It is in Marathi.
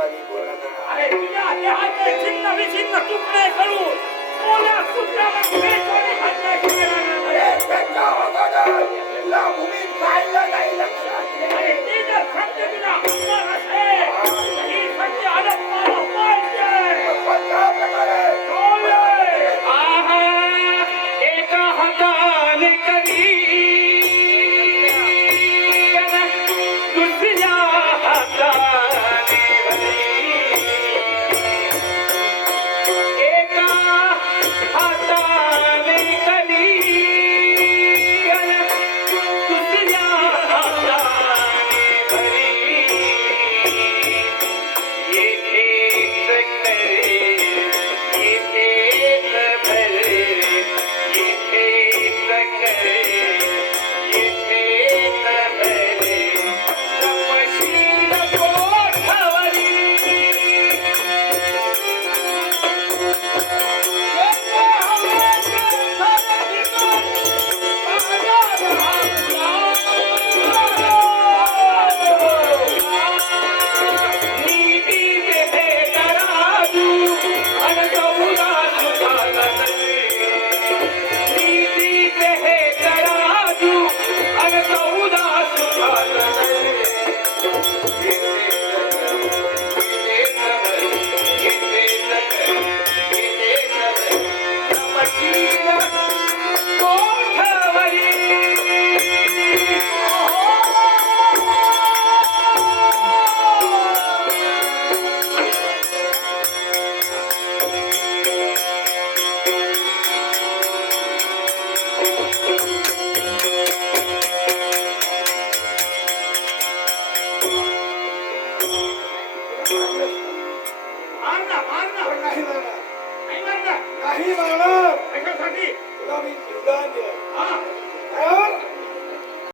अरे तुझ्या देहाचे छिन्न विछिन्न तुकडे करून ओल्या कुत्र्याला भेटवणी घालण्याची वेळ आली. अरे ती जर सत्य तुला अंगावर असेल, ही सत्य हडपणारा पाहिजे. आहा एका हाताने करी दुसऱ्या हाताने भरी. एका हाताने करी दुसऱ्या हाताने भरी. एक करे